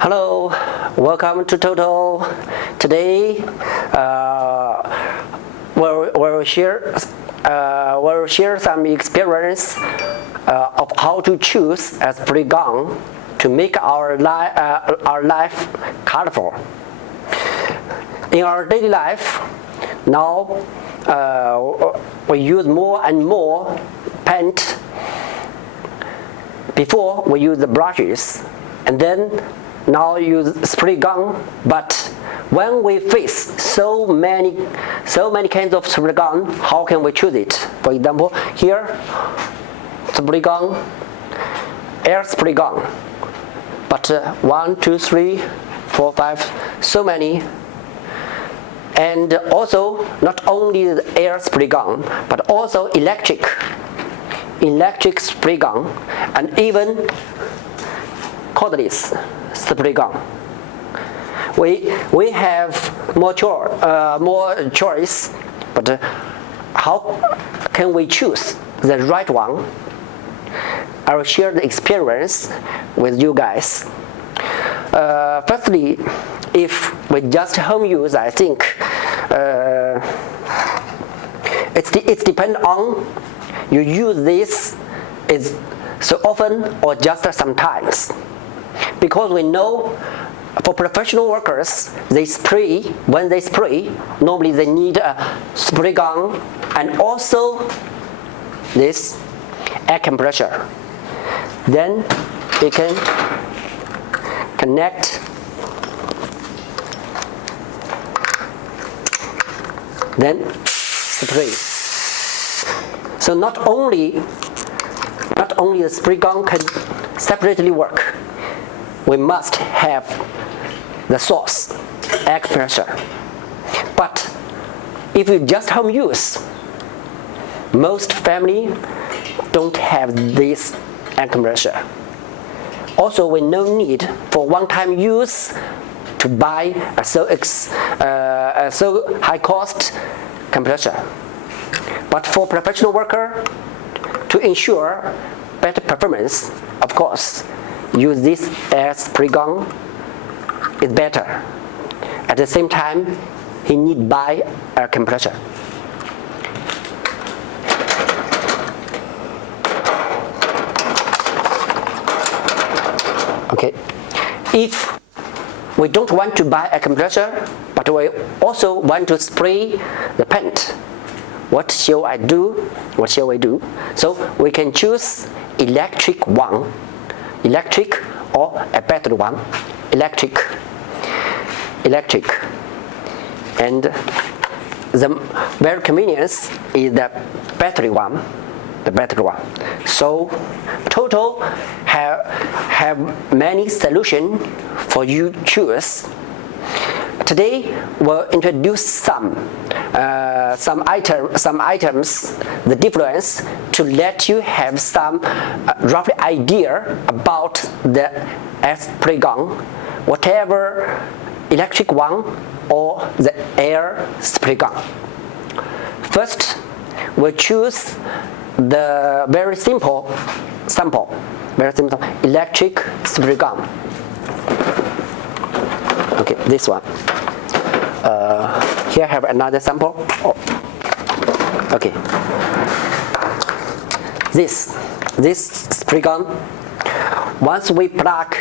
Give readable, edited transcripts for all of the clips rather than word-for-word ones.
Hello, welcome to Total. Today, we'll share some experience of how to choose a polygon to make our life colorful. In our daily life, now we use more and more paint. Before we use the brushes, and then now use spray gun. But when we face so many kinds of spray gun, how can we choose it? For example, here spray gun, air spray gun. But 1, 2, 3, 4, 5, so many. And also not only the air spray gun, but also electric spray gun, and even cordless spray gun. We have more choice, but how can we choose the right one? I will share the experience with you guys. Firstly, if we just home use, I think it depends on you use this is so often or just sometimes. Because we know for professional workers, when they spray, normally they need a spray gun and also this air compressor. Then we can connect, then spray. So not only the spray gun can separately work, we must have the source, air compressor. But if you just home use, most family don't have this air compressor. Also, we no need for one-time use to buy a so high cost compressor. But for professional worker, to ensure better performance, of course, use this air spray gun is better. At the same time, he need buy a compressor. Okay, if we don't want to buy a compressor, but we also want to spray the paint, what shall I do? What shall we do? So we can choose electric one, electric or a battery one, electric. And the very convenience is the battery one, So Total have many solutions for you to choose. Today we'll introduce some items, the difference, to let you have some rough idea about the air spray gun, whatever electric one or the air spray gun. First, we'll choose the very simple electric spray gun. Okay, this one. Here I have another sample. Oh. Okay. This spray gun, once we plug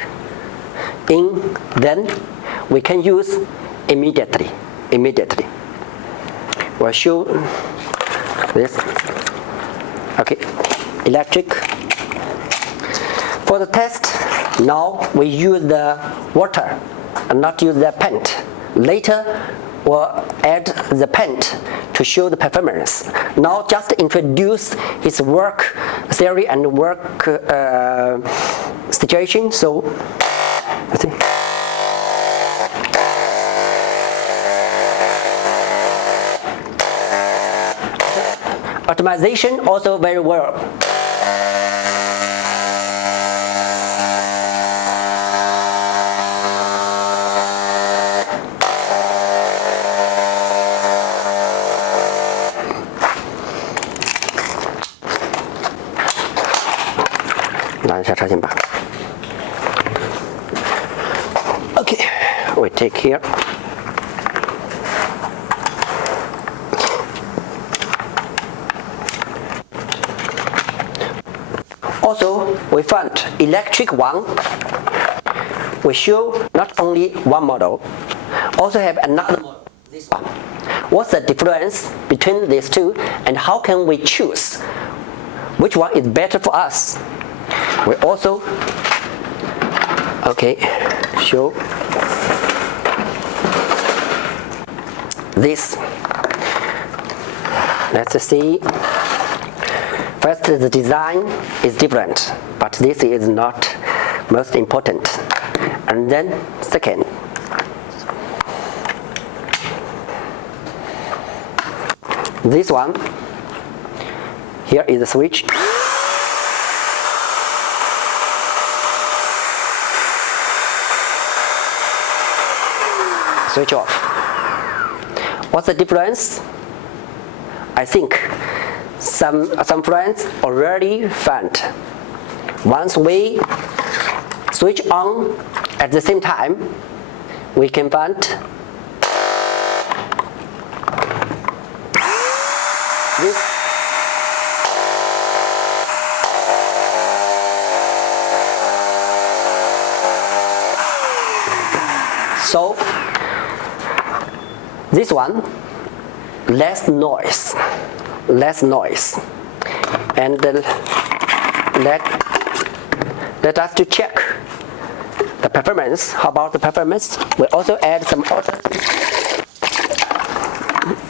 in, then we can use immediately. We'll show this. Okay, electric. For the test, now we use the water and not use the paint. Later, we'll add the paint to show the performance. Now just introduce his work theory and work situation. So, I think. Optimization also very well.拿一下插线板。we take here. Also, we found electric one. We show not only one model, also have another model, this one. What's the difference between these two, and how can we choose which one is better for us? We also show this. Let's see. First, the design is different, but this is not most important. And then second, this one, here is the switch. Switch off. What's the difference? I think some friends already found. Once we switch on at the same time, we can find this. So this one, less noise, and let us to check the performance. How about the performance? We also add some other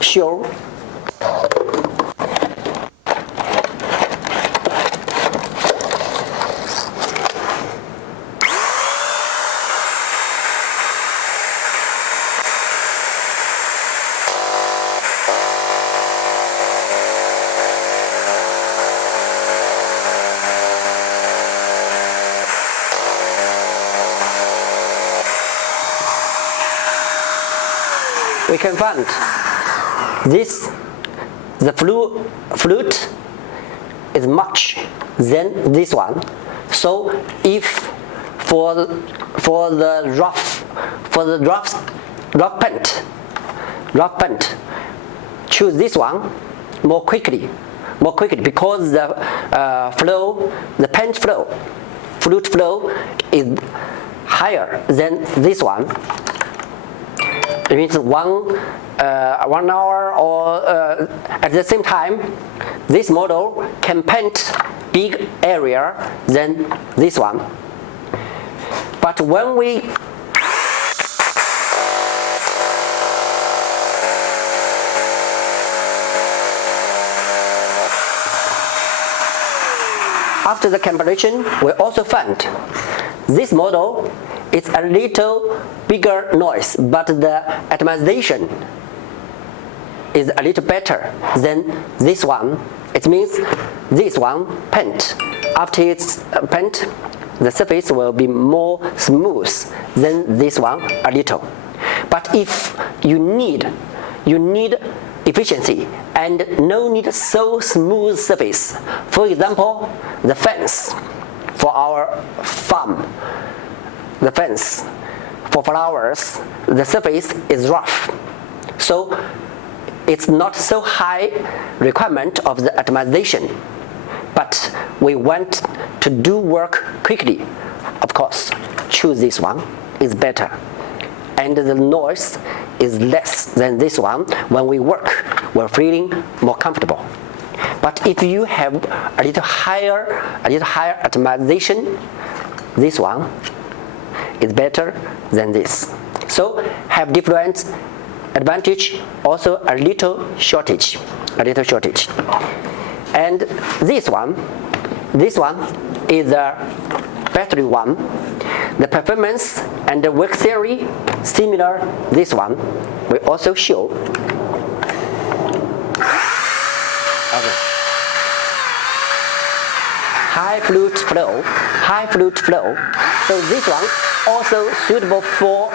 show. We can find this, the flute is much than this one. So if for the rough paint, choose this one more quickly because the paint flow, flute flow is higher than this one. It means 1 hour or at the same time, this model can paint big area than this one. But when we after the comparison, we also found this model is a little bigger noise, but the atomization is a little better than this one. It means this one paint, after it's paint, the surface will be more smooth than this one a little. But if you need efficiency and no need so smooth surface, for example, the fence for our farm, the fence for flowers, the surface is rough, so it's not so high requirement of the atomization, but we want to do work quickly. Of course, choose this one is better, and the noise is less than this one. When we work, we're feeling more comfortable. But if you have a little higher atomization, this one is better than this. So have different advantage, also a little shortage. And this one is a battery one. The performance and the work theory similar this one. We also show. High flute flow. So this one also suitable for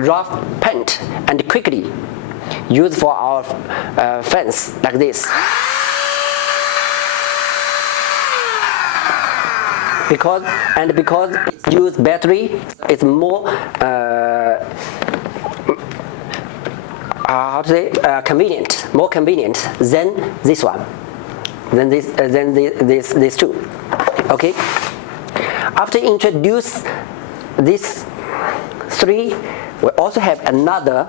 rough paint and quickly use for our fence like this. because it uses battery, it's more how to say convenient, more convenient than this one, than these two. Okay. After introduce these three, we also have another.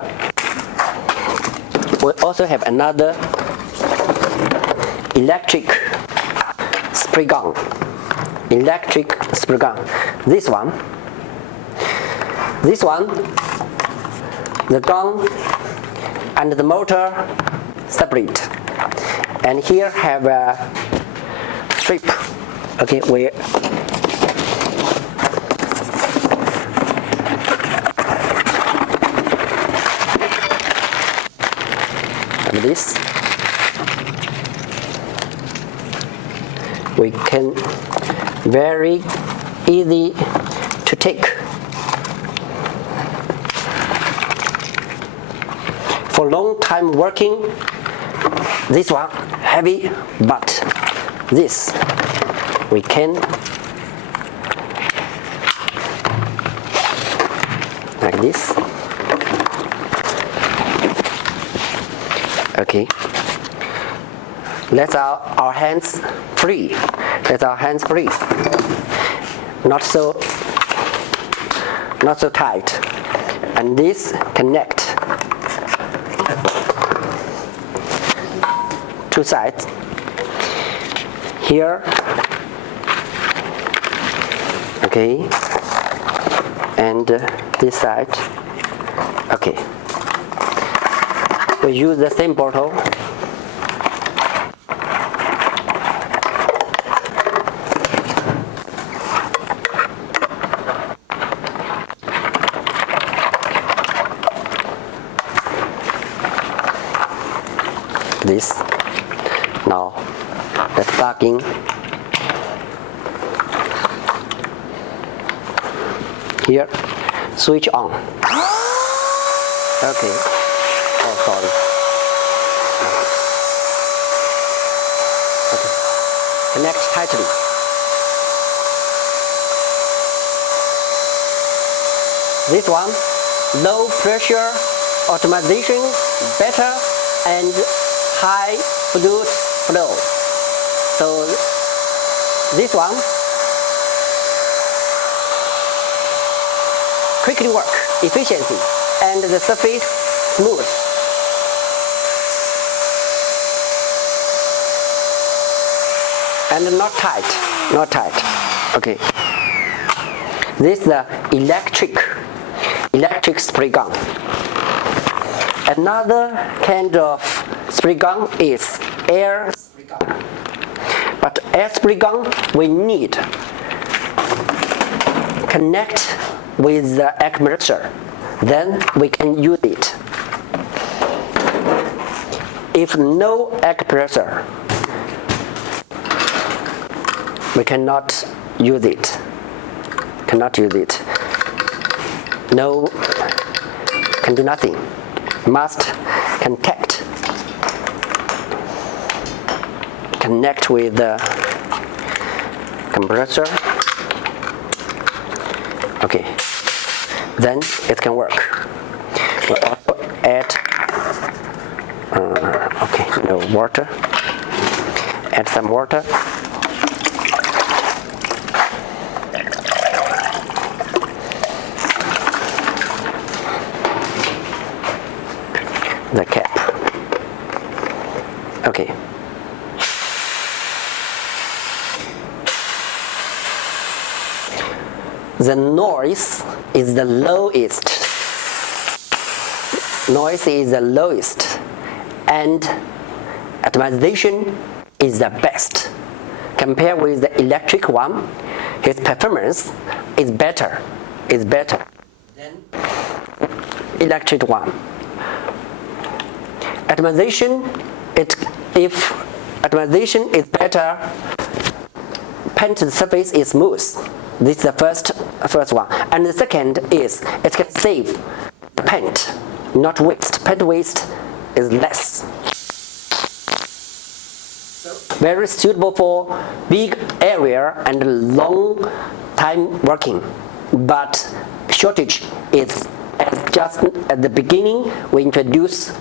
Electric spray gun. This one, the gun and the motor separate, and here have a strip. Okay, we have this. We can very easy to take. For long time working, this one heavy, but this we can like this. Okay. Let our hands free. Let our hands free. Not so tight. And this connect two sides. Here. Okay. And this side. Okay. We use the same bottle. This. Now let's plug in. Here, switch on. Okay. Oh, sorry. Okay. Connect tightly. This one, low pressure automation, better and high fluid flow. So this one quickly work, efficiency, and the surface smooth. And not tight. Okay. This is the electric spray gun. Another kind of spray gun is air spray gun. But air spray gun we need connect with the air compressor. Then we can use it. If no air compressor, we cannot use it. No, can do nothing. Must connect with the compressor. Okay, then it can work. We'll also add water. Add some water. The cap. Okay. The noise is the lowest. And atomization is the best. Compared with the electric one, his performance is better than electric one. Atomization, if atomization is better, painted surface is smooth. This is the first one. And the second is it can save paint, not waste. Paint waste is less. So very suitable for big area and long time working. But shortage is just at the beginning we introduce.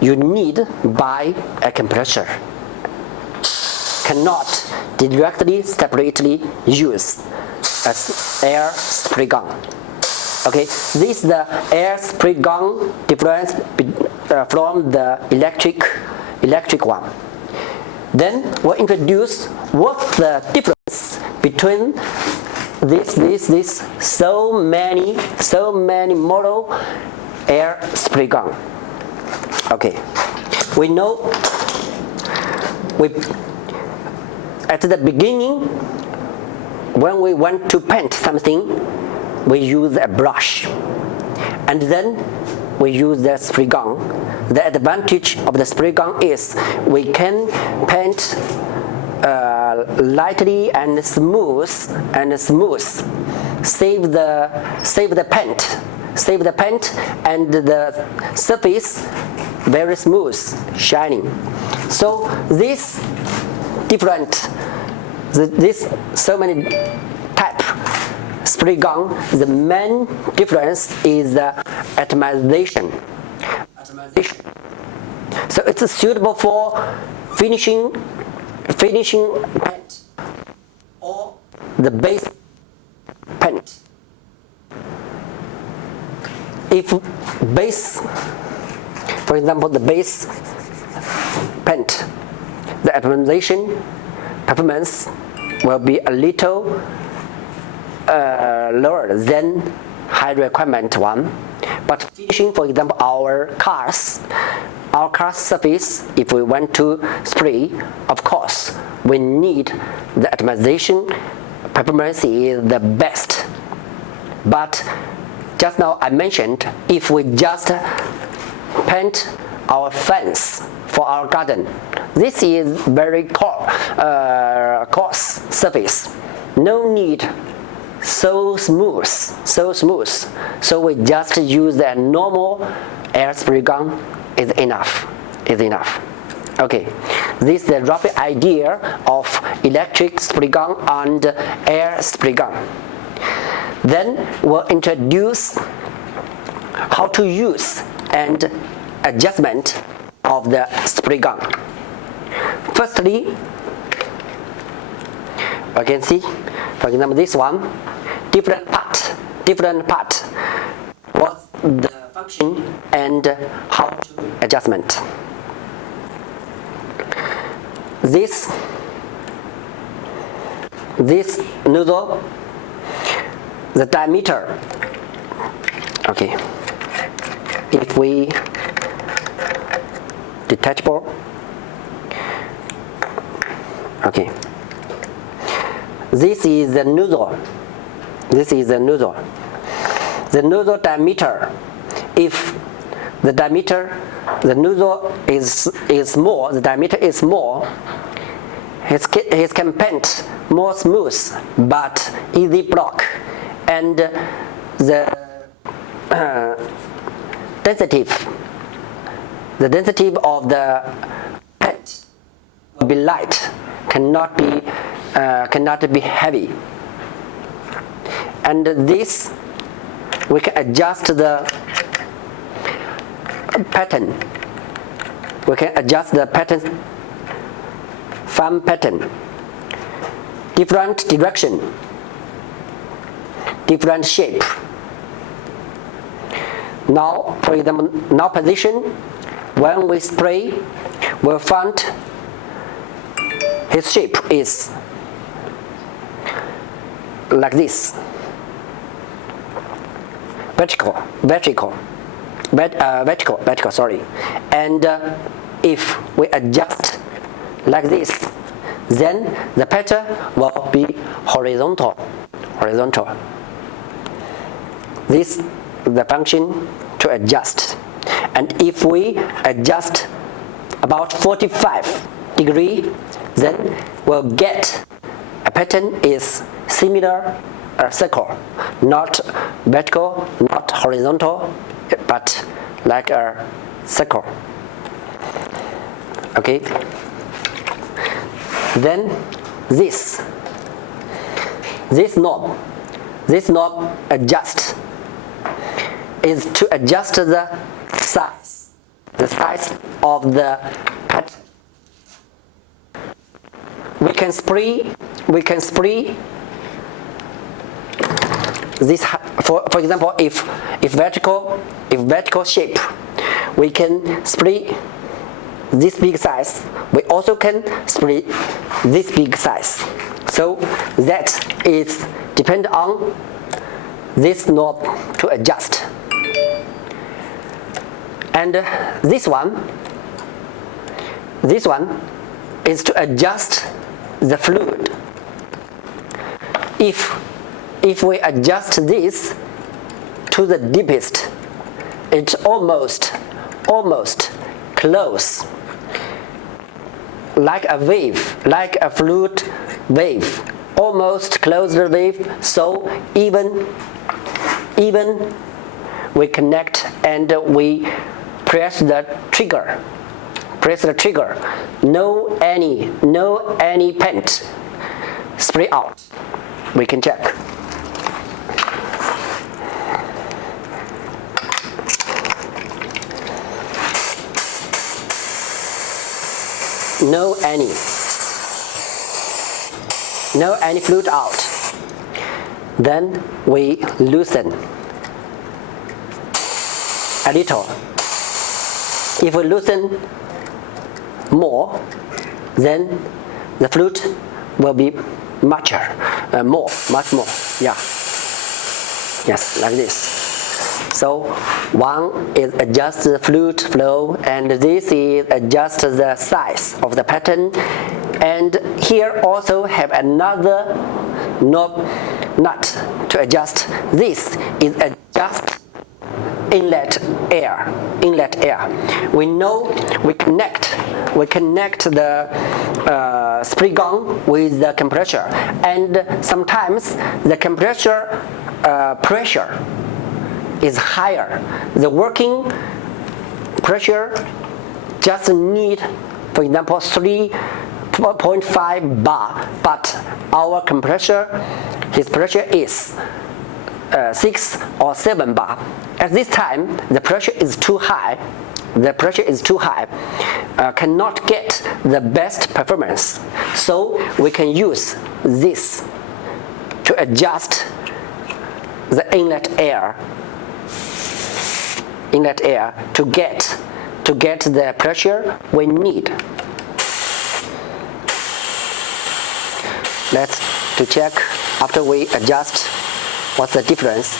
You need buy a compressor. Cannot directly separately use as air spray gun. Okay, this is the air spray gun difference from the electric one. Then we'll introduce what's the difference between this so many model air spray gun. Okay, we know at the beginning when we want to paint something, we use a brush, and then we use the spray gun. The advantage of the spray gun is we can paint lightly and smooth, save the paint, and the surface very smooth, shining. So this so many type spray gun, the main difference is the atomization. So it's suitable for finishing paint or the base paint. If base, for example, the base paint, the atomization performance will be a little lower than high requirement one. But finishing, for example, our car surface, if we want to spray, of course, we need the atomization performance is the best. But just now I mentioned, if we just paint our fence for our garden, this is very coarse surface. No need so smooth. So we just use the normal air spray gun is enough. Okay, this is the rough idea of electric spray gun and air spray gun. Then we'll introduce how to use and adjustment of the spray gun. Firstly, you can see, for example, this one, different part, what's the function and how to adjustment. This nozzle, the diameter. Okay, if we detachable. Okay, this is the nozzle. The nozzle diameter. If the nozzle is small, the diameter is small, it can paint more smooth but easy block, and the density of the paint will be light, cannot be heavy. And this we can adjust the pattern. We can adjust the pattern, farm pattern, different direction, different shape. Now, for example, now position, when we spray, we'll find his shape is like this. Vertical, sorry. And if we adjust like this, then the pattern will be horizontal. This is the function to adjust. And if we adjust about 45 degrees, then we'll get a pattern is similar circle, not vertical, not horizontal, but like a circle. Okay. Then this knob is to adjust the size of the pattern. We can spray this, for example, if vertical shape, we can spray this big size. We also can spray this big size. So that is depend on this knob to adjust. And this one is to adjust the fluid. If we adjust this to the deepest, it's almost close, like a wave, like a fluid wave, almost close the wave. So even we connect and we press the trigger. No any paint spray out. We can check. No any fluid out. Then we loosen a little. If we loosen more, then the fluid will be much more. Yeah. Yes, like this. So one is adjust the fluid flow, and this is adjust the size of the pattern. And here also have another knob nut to adjust. This is adjust inlet air. We know we connect the spray gun with the compressor, and sometimes the compressor pressure is higher. The working pressure just need, for example, 3.5 bar, but our compressor, his pressure is 6 or 7 bar. At this time, the pressure is too high. Cannot get the best performance. So we can use this to adjust the inlet air to get the pressure we need. Let's to check after we adjust what's the difference.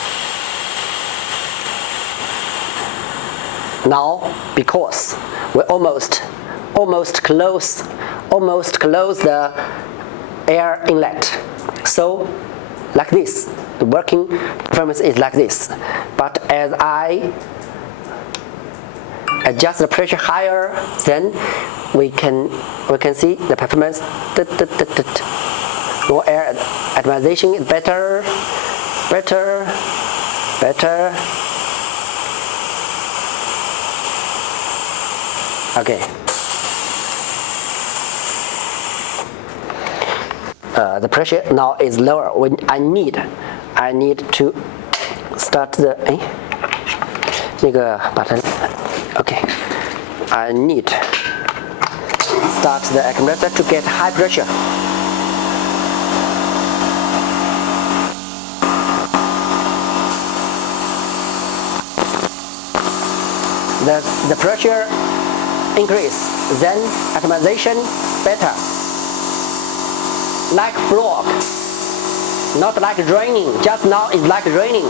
Now, because we almost close the air inlet, so like this, the working performance is like this. But as I adjust the pressure higher, then we can see the performance. More air atomization is better. Okay. The pressure now is lower. When I need to start the okay. I need start the compressor to get high pressure. The pressure increase, then atomization better. Like frog, not like raining. Just now it's like raining,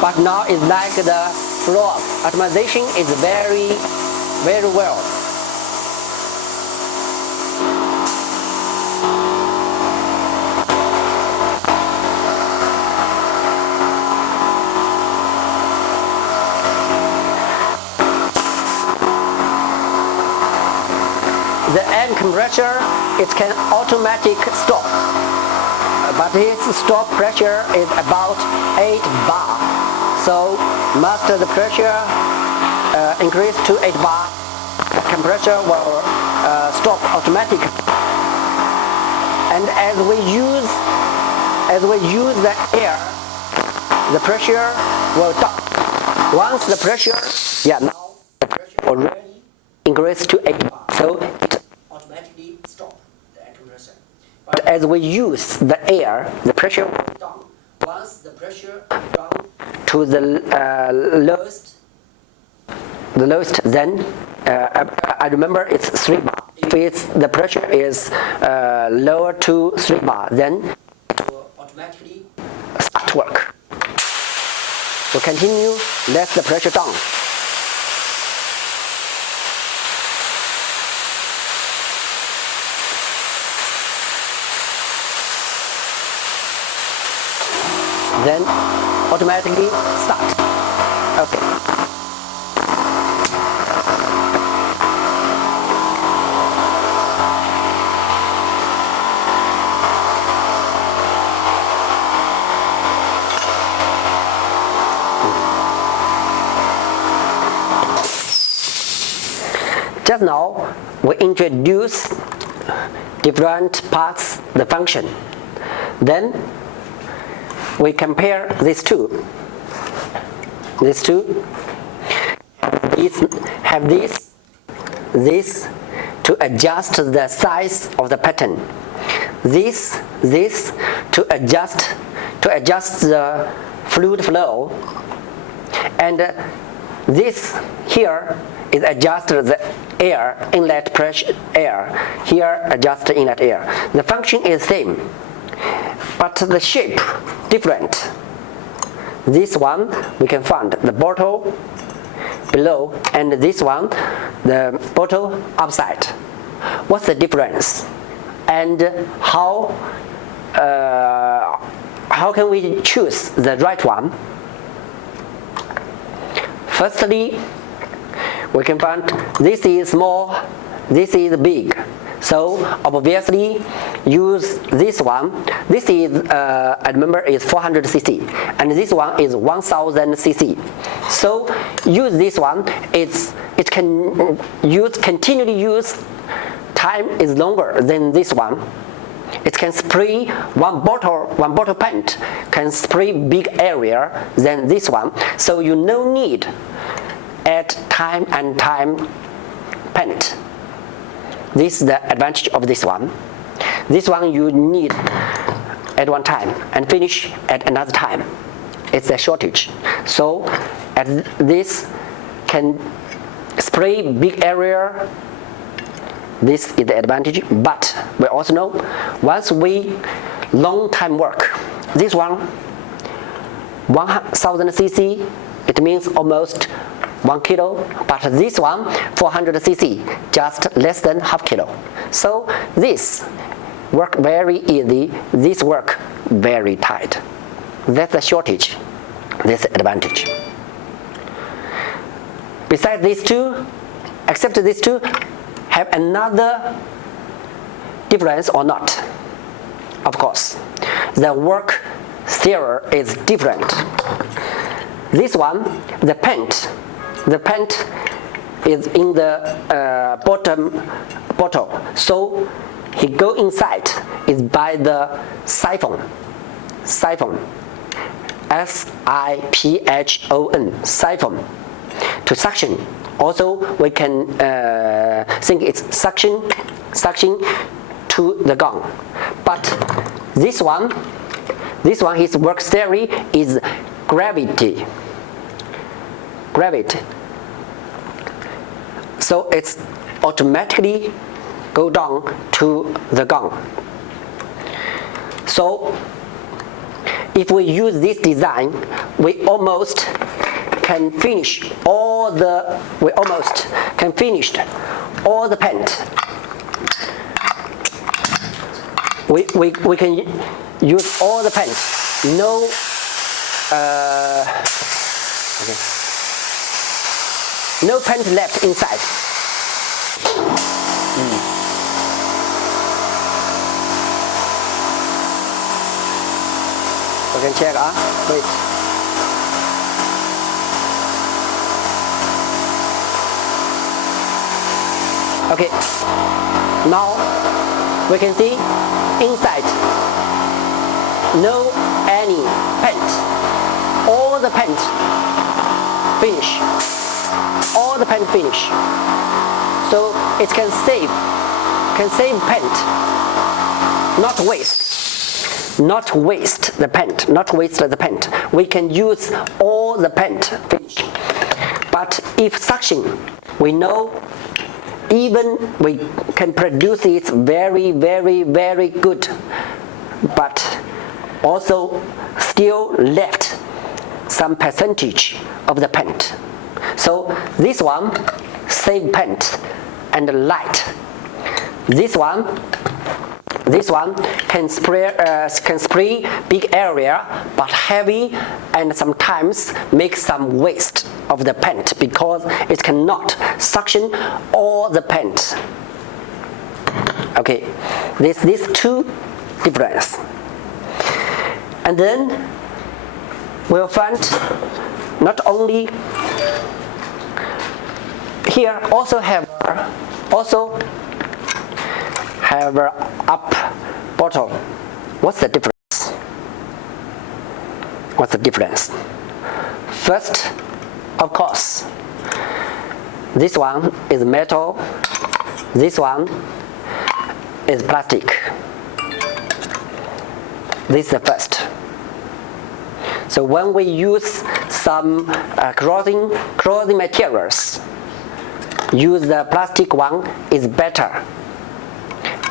but now it's like the frog. Atomization is very well. The end compressor, it can automatic stop, but its stop pressure is about 8 bar. So must the pressure increase to 8 bar, the compressor will stop automatically. And as we use the air, the pressure will down. Once the pressure, now the pressure already increased to 8 bar, so it automatically stops the air compressor. But as we use the air, the pressure will down. Once the pressure down to the lowest, then I remember it's 3 bar. If the pressure is lower to 3 bar, then it will automatically start work. We continue, let the pressure down. Then automatically start. Okay. Just now, we introduce different parts, the function. Then we compare these two. These two have this to adjust the size of the pattern. This to adjust the fluid flow, and this here is adjust the air inlet pressure air. Here adjust the inlet air. The function is same, but the shape different. This one we can find the bottle below, and this one the bottle upside. What's the difference? And how can we choose the right one? Firstly, we can find this is small, this is big. So obviously use this one. This is I remember is 400 cc, and this one is 1000 cc. So use this one. It can continually use. Time is longer than this one. It can spray one bottle paint can spray big area than this one. So you no need add time paint. This is the advantage of this one. This one you need at one time and finish at another time. It's a shortage. So at this can spray big area. This is the advantage. But we also know once we long time work, this one 1000 cc, it means almost 1 kilo, but this one 400 cc, just less than half kilo. So this work very easy, this work very tight. That's the shortage, this advantage. Besides these two, except these two, have another difference or not? Of course, the work theory is different. This one, the paint is in the bottom bottle, so he go inside is by the siphon, siphon, siphon, to suction. Also, we can think it's suction to the gun. But this one, his work theory is gravity. So it's automatically go down to the gun. So if we use this design, we almost can finish all the paint. We can use all the paint. No no paint left inside. We can check. Wait. Okay. Now we can see inside no any paint. All the paint finish. All the paint finish. So it can save paint, not waste. Not waste the paint. Not waste the paint. We can use all the paint finish. But if suction, we know even we can produce it very, very, very good, but also still left some percentage of the paint. So this one save paint and light. This one can spray big area but heavy, and sometimes make some waste of the paint because it cannot suction all the paint. Okay, these two difference. And then we'll find not only here also have up bottom. What's the difference? What's the difference? First, of course, this one is metal, this one is plastic. This is the first. So when we use some clothing materials, use the plastic one is better.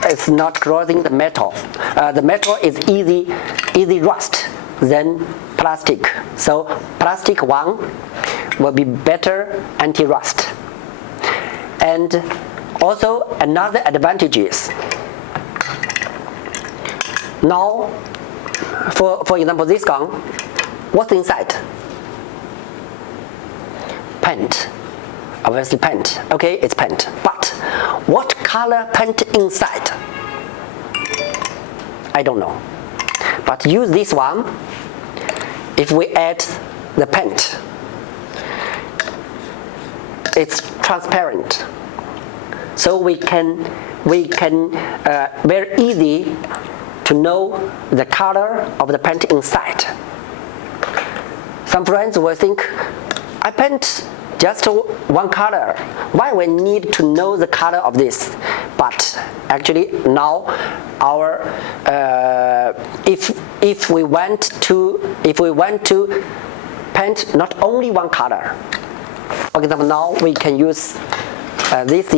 It's not corroding the metal. The metal is easy rust than plastic. So plastic one will be better anti-rust. And also another advantage is, now for example this gun, what's inside? Paint. Obviously paint. Okay, it's paint. But what color paint inside? I don't know. But use this one. If we add the paint, it's transparent. So we can very easy to know the color of the paint inside. Some friends will think, I paint just one color. Why we need to know the color of this? But actually now our if we want to paint not only one color. For example, now we can use this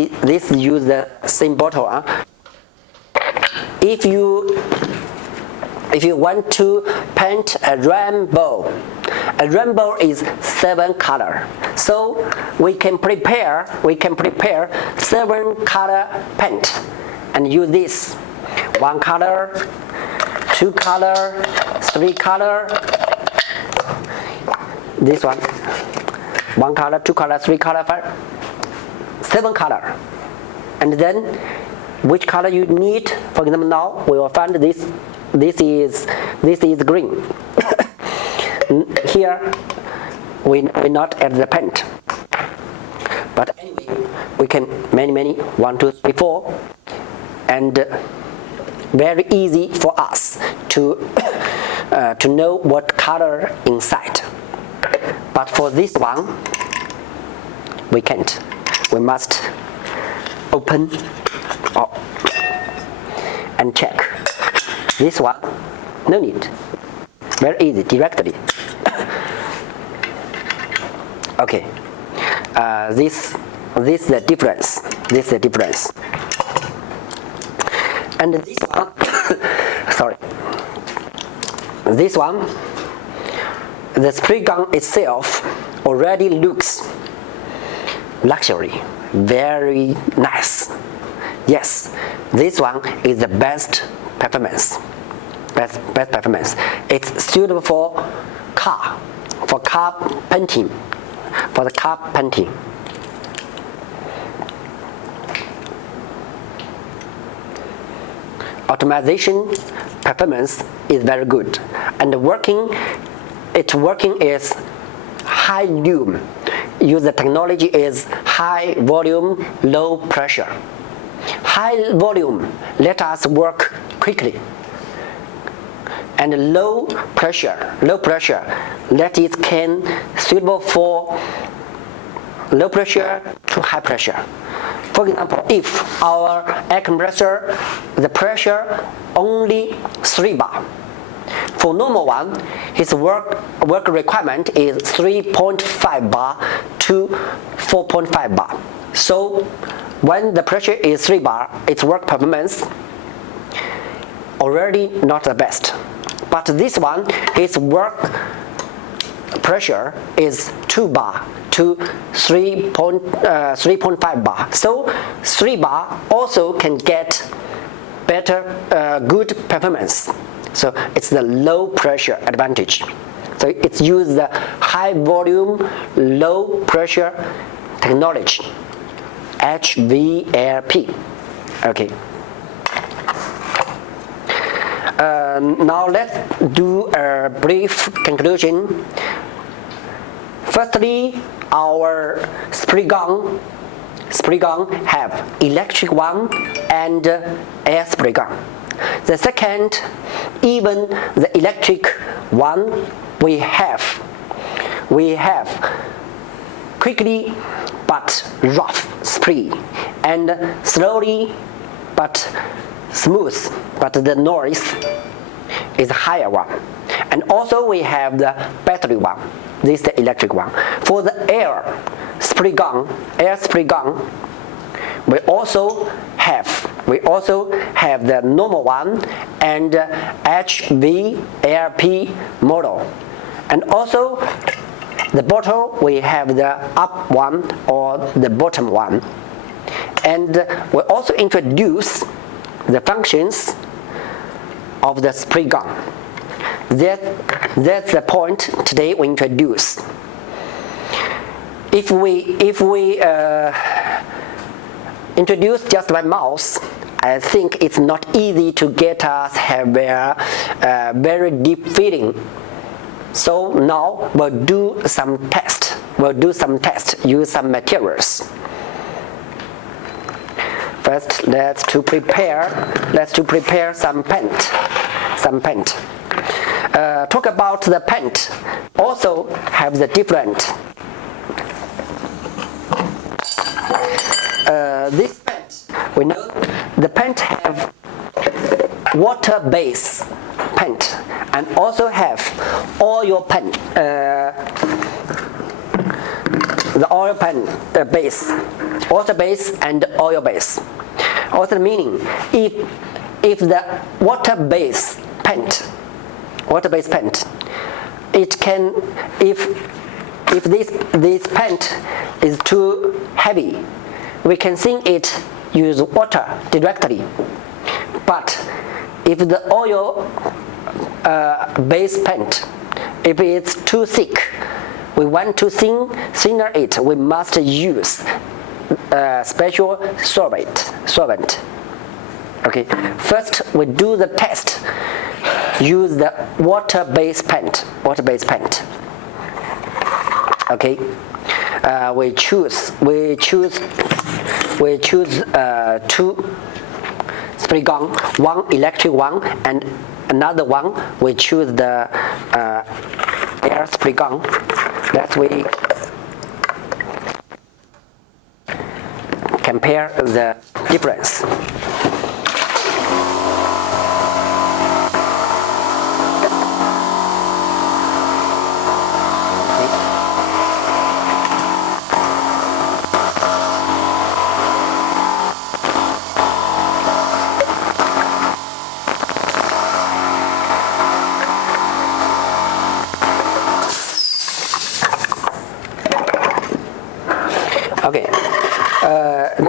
use the same bottle. If you want to paint a rainbow is 7 color. So we can prepare 7 color paint and use this. 1 color, 2 color, 3 color. This one. 1 color, 2 color, 3 color, 7 color. And then which color you need? For example, now we will find this. This is green. Here we not add the paint, but anyway we can many 1, 2, 3, 4, and very easy for us to know what color inside. But for this one we can't. We must open and check. This one no need. Very easy, directly. Okay, this is the difference. This is the difference. And this one, sorry. This one, the spray gun itself already looks luxury, very nice. Yes, this one is the best performance. Best performance. It's suitable for car painting. For the car painting. Optimization performance is very good, and its working is high lume. Use the technology is high volume, low pressure. High volume let us work quickly. And low pressure, that is can suitable for low pressure to high pressure. For example, if our air compressor, the pressure only 3 bar. For normal one, his work requirement is 3.5 bar to 4.5 bar. So when the pressure is 3 bar, its work performance already not the best. But this one, its work pressure is 2 bar to 3.5 bar. So 3 bar also can get better, good performance. So it's the low pressure advantage. So it's use the high volume, low pressure technology, HVLP. Okay. Now let's do a brief conclusion. Firstly, our spray gun have electric one and air spray gun. The second, even the electric one, we have quickly but rough spray and slowly but smooth, but the noise is higher one. And also we have the battery one. This is the electric one. For the air spray gun, we also have the normal one and HVLP model. And also the bottle, we have the up one or the bottom one. And we also introduce the functions of the spray gun. That's the point today we introduce. If we introduce just by mouth, I think it's not easy to get us have a very deep feeling. So now we'll do some test. Use some materials. First, let's prepare some paint. Talk about the paint. Also have the different. This paint, we know the paint have water-based paint and also have oil paint. The oil paint base, water base and oil base. Also meaning if the water-based paint, it can if this paint is too heavy, we can think it use water directly. But if the oil based paint, if it's too thick, we want to thinner it, we must use special solvent. Okay, first we do the test. Use the water-based paint. Okay, we choose two spray gun, one electric one and another one we choose the air spray gun. That we compare the difference. Okay,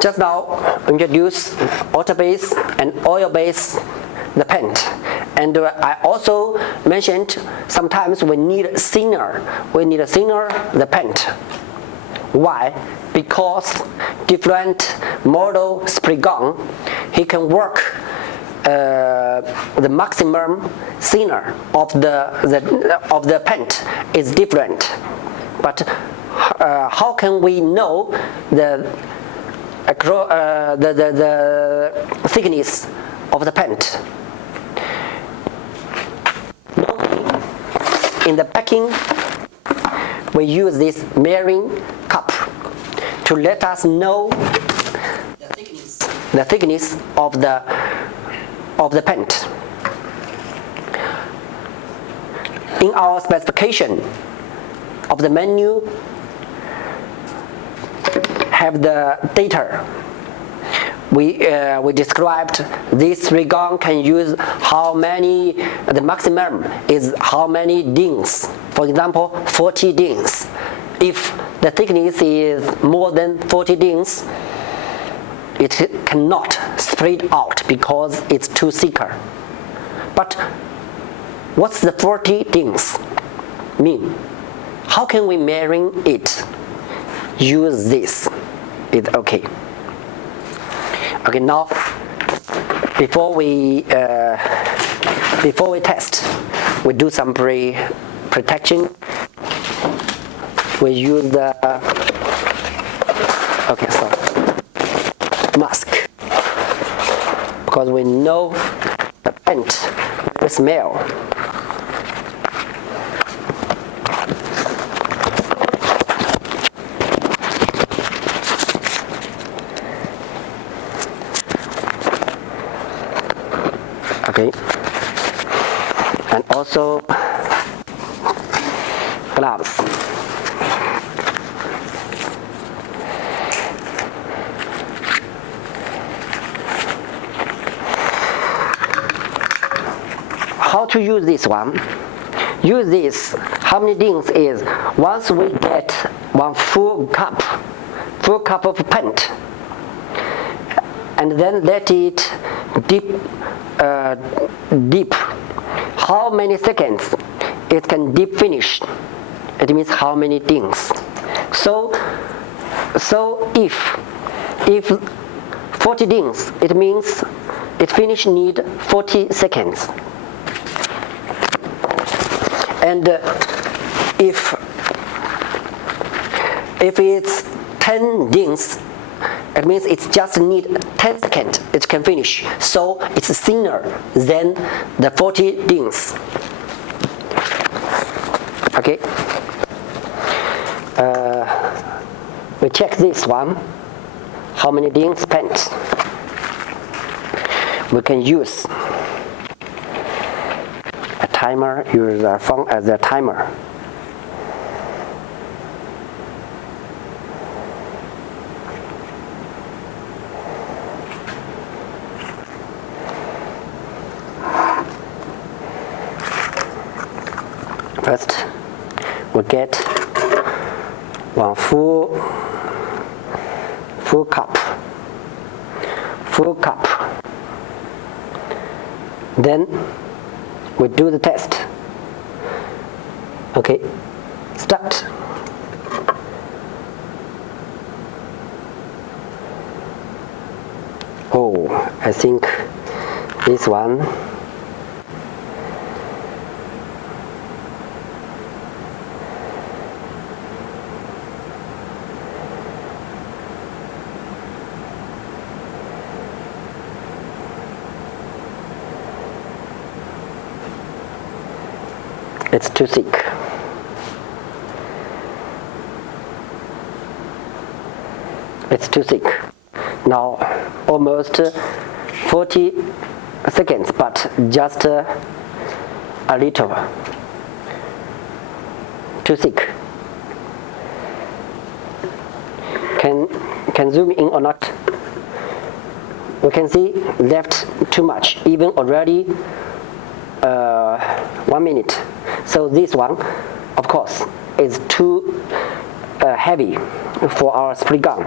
just now introduce water-based and oil-based the paint, and I also mentioned sometimes we need thinner the paint. Why? Because different model spray gun, he can work the maximum thinner of the paint is different, but how can we know the thickness of the paint? in the packing, we use this measuring cup to let us know the thickness of the paint. In our specification of the menu, have the data. We described this ray gun can use how many, the maximum is how many dings. For example, 40 dings. If the thickness is more than 40 dings, it cannot spread out because it's too thicker. But what's the 40 dings mean? How can we measure it? Use this. It's okay. Okay, now before we test, we do some protection. We use the mask because we know the paint will smell. Okay, and also gloves. How to use this one? Use this. How many dings is? Once we get one full cup of paint, and then let it dip. How many seconds it can dip finish? It means how many dings. So if 40 dings, it means it finish need 40 seconds. And if it's 10 dings, it means it's just need 10 seconds it can finish. So it's thinner than the 40 dings. Okay. We check this one. How many dings paint? We can use a timer. Use our phone as a timer. First, we get one full cup. Then we do the test. Okay, start. Oh, I think this one. It's too thick. It's too thick. Now almost 40 seconds, but just a little. Too thick. Can zoom in or not? We can see left too much, even already 1 minute. So this one, of course, is too heavy for our spray gun.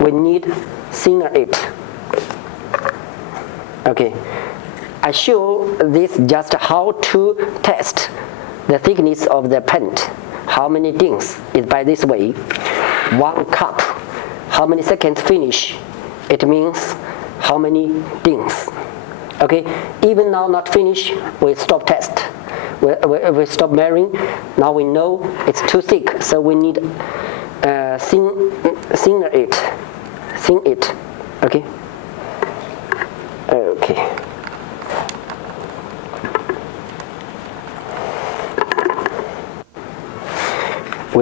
We need thinner it. Okay, I show this just how to test the thickness of the paint. How many dings is by this way. 1 cup. How many seconds finish? It means how many dings. Okay, even now not finished, we stop test. We stop measuring. Now we know it's too thick, so we need thin it. Okay. Okay.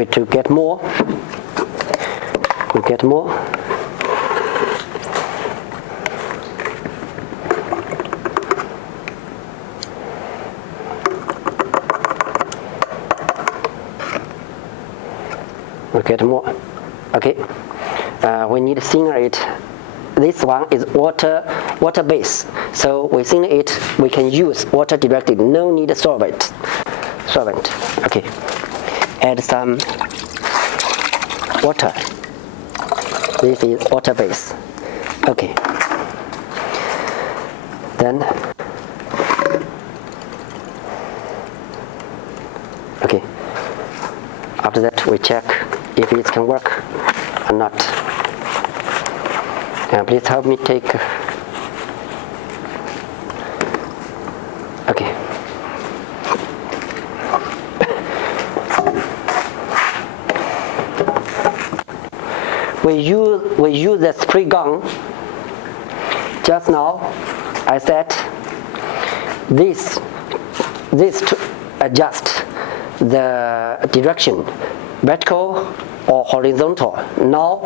to get more. We get more. We get more. Okay. We need to thinner it. This one is water base. So we thin it. We can use water directly. No need solvent. Okay. Add some water. This is water base. Okay. Then. Okay. After that, we check if it can work or not. Please help me take. Okay. We use the spray gun. Just now, I said this to adjust the direction, vertical or horizontal. Now,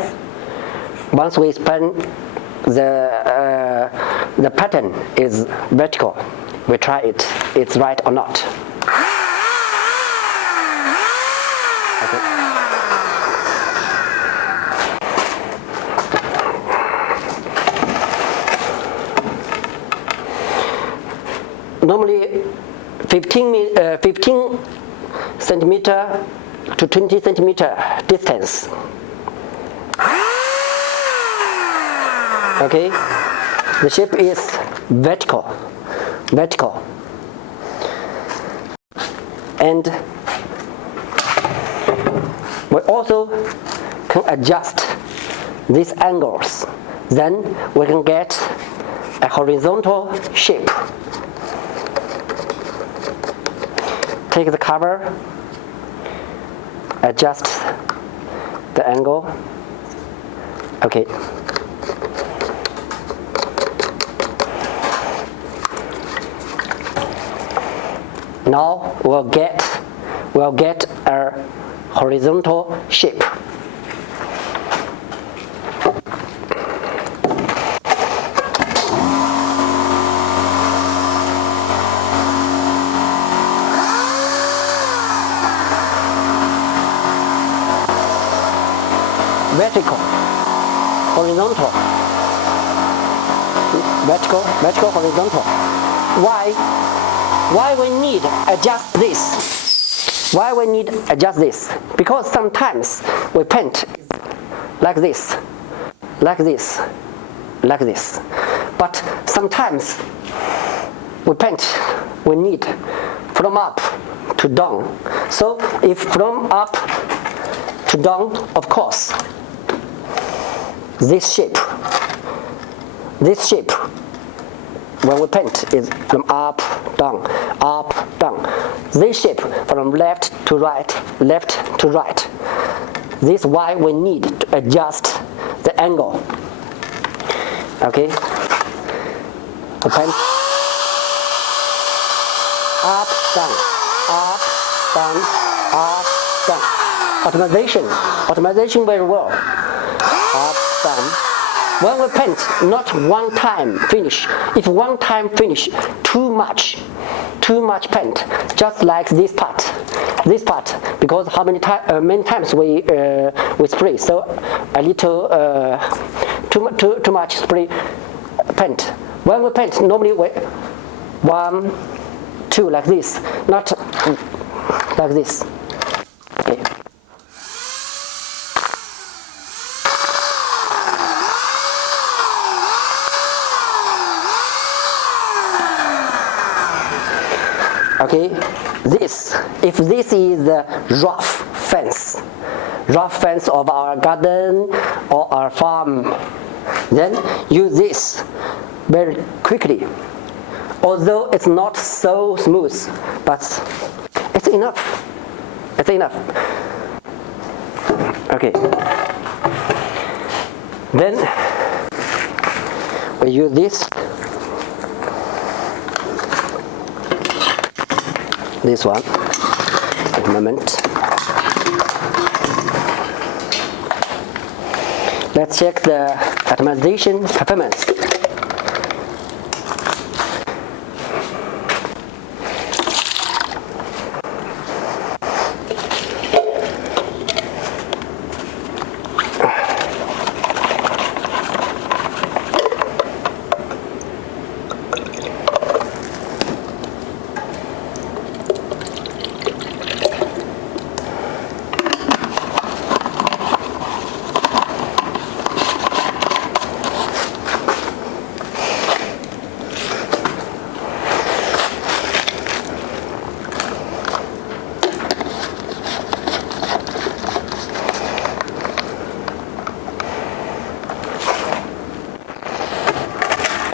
once we span the pattern is vertical, we try it. It's right or not. Okay. Normally, 15 centimeter to 20 centimeter distance. Okay, the shape is vertical, and we also can adjust these angles. Then we can get a horizontal shape. Take the cover, adjust the angle. Okay. Now we'll get a horizontal shape. Vertical, horizontal, vertical, horizontal. Why we need adjust this? Why we need adjust this? Because sometimes we paint like this, like this, like this. But sometimes we paint, we need from up to down. So if from up to down, of course, this shape, when we paint is from up, down, up, down. This shape from left to right, left to right. This is why we need to adjust the angle. Okay? We paint up, down, up, down, up, down. Automation very well. Up, down. When we paint, not one time finish. If one time finish, too much paint. Just like this part, because how many times we spray, so a little too much spray paint. When we paint, normally we 1, 2 like this, not like this. Okay. Okay, if this is the rough fence of our garden or our farm, then use this very quickly. Although it's not so smooth, but it's enough. Okay. Then we use this one at the moment. Let's check the atomization performance.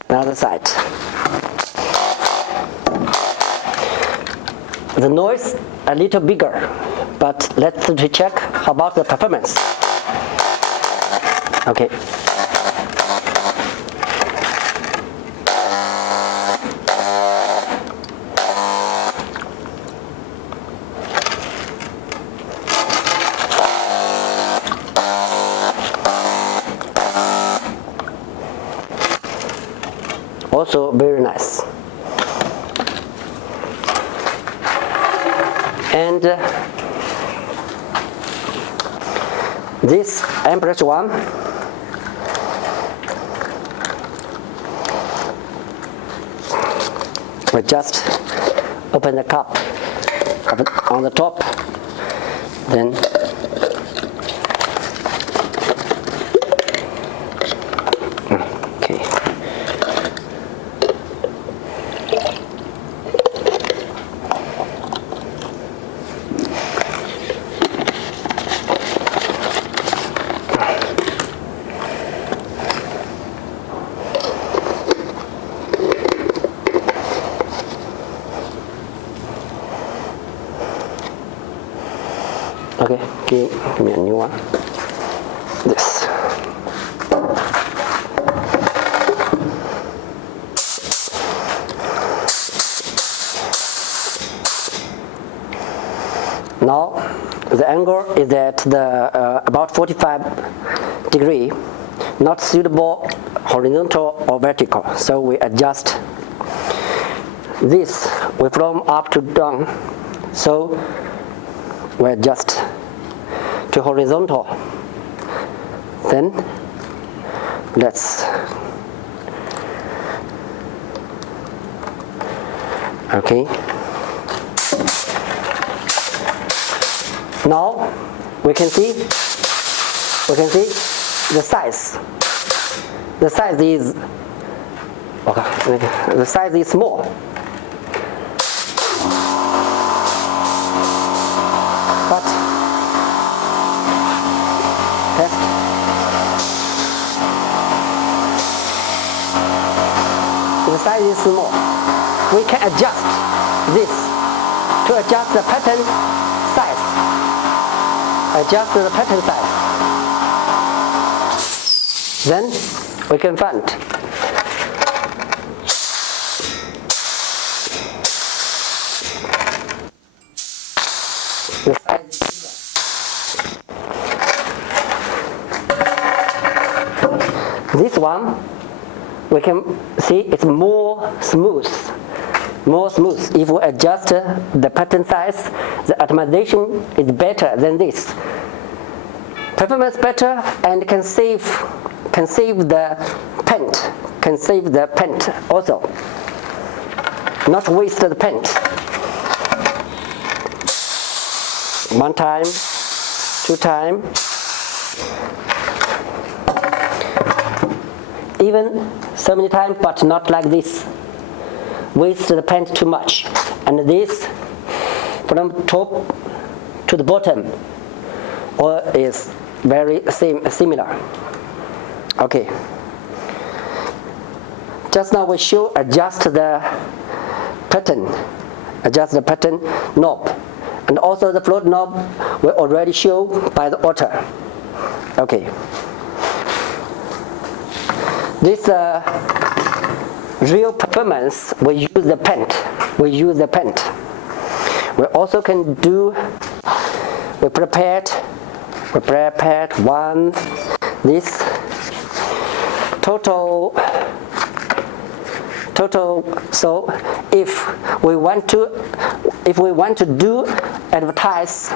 Another side. The noise a little bigger, but let's check about the performance. Okay. Also very nice. And this Empress one, we just open the cup on the top, then okay. Okay, give me a new one. This. Now the angle is at the about 45 degree, not suitable horizontal or vertical. So we adjust this. We from up to down. So we adjust to horizontal. Then let's okay. Now we can see the size. The size is okay. The size is small. But test. The size is small. We can adjust this to adjust the pattern size. Adjust the pattern size. Then we can find the size. This one we can see it's more smooth. More smooth. If we adjust the pattern size, the atomization is better than this. Performance better and can save the paint. Can save the paint also. Not waste the paint. One time, two time. Even so many times, but not like this. Waste the paint too much. And this, from top to the bottom, or is very similar. Okay. Just now we show adjust the pattern knob, and also the float knob we already show by the author. Okay. This real performance, we use the paint. We also can do. We prepared one this total. So if we want to do advertise,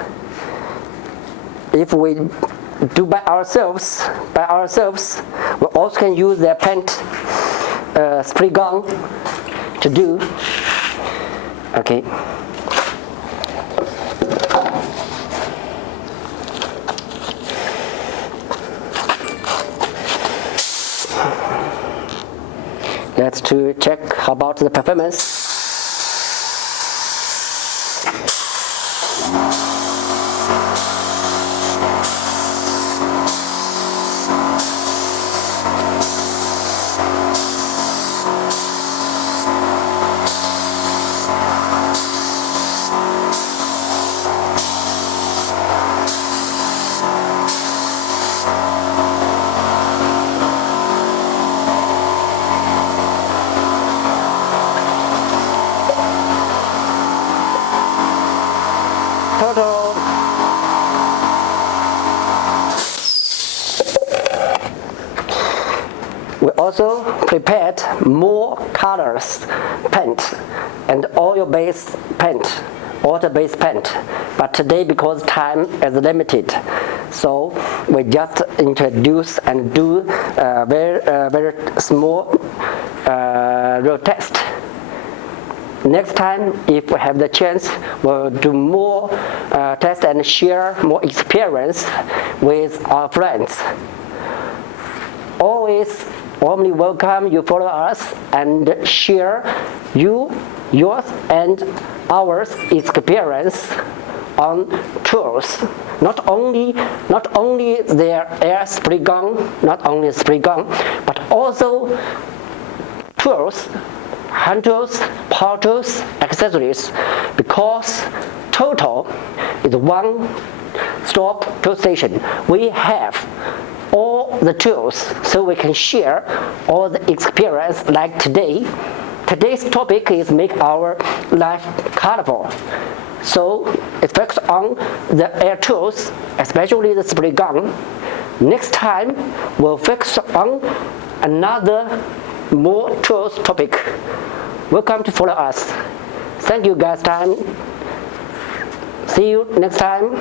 if we do by ourselves, we also can use their paint spray gun to do. Okay. Let's to check how about the performance. Total. We also prepared more colors paint and oil-based paint, water-based paint. But today, because time is limited, so we just introduce and do very small real test. Next time, if we have the chance, we'll do more tests and share more experience with our friends. Always warmly welcome you follow us and share yours and ours experience on tools. Not only their air spray gun, but also tools, hand tools, power tools, accessories, because Total is one-stop tool station. We have all the tools so we can share all the experience like today. Today's topic is make our life colorful. So it focuses on the air tools, especially the spray gun. Next time we'll focus on another more tools topic. Welcome to follow us. Thank you guys. See you next time.